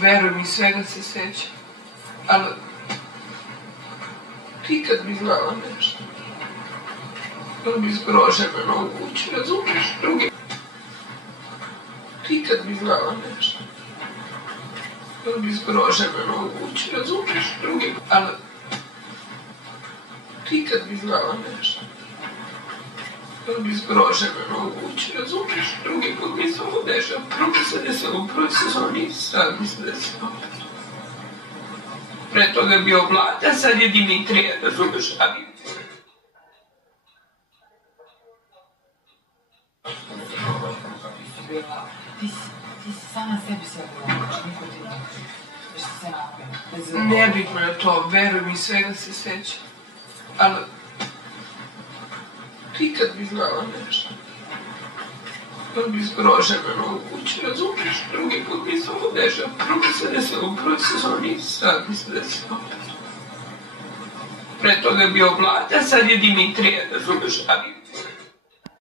veruj mi, svega se sećam. Ali ti kad bi znala nešto, bilo bi zgrožena u kući, razumiješ, drugi. Ti kad bi znala nešto, bilo bi zgrožena u kući, razumiješ, drugi. Ali ti kad bi znala nešto, bilo bi zgrožena u kući, razumiješ, drugi put mi se ovo dešava. Prvo se desilo u prvoj sezoni, sad mi se desilo opet. Pre toga je bio Vlad, a sad je Dimitrija, razumiješ, a vi... Ti si sama sebi sve govorila, niko ti ne može. Već si se napila. Nebitno je to, veruj mi, svega se sećam. Ali ti kad bi znala nešto, bilo bi zgrožena u kući, razumiješ, drugi put mi se ovo dešava. Prvo se desilo u prvoj sezoni, sad mi se desilo opet. Pre toga je bio Vlad, a sad je Dimitrija, razumiješ, a vi...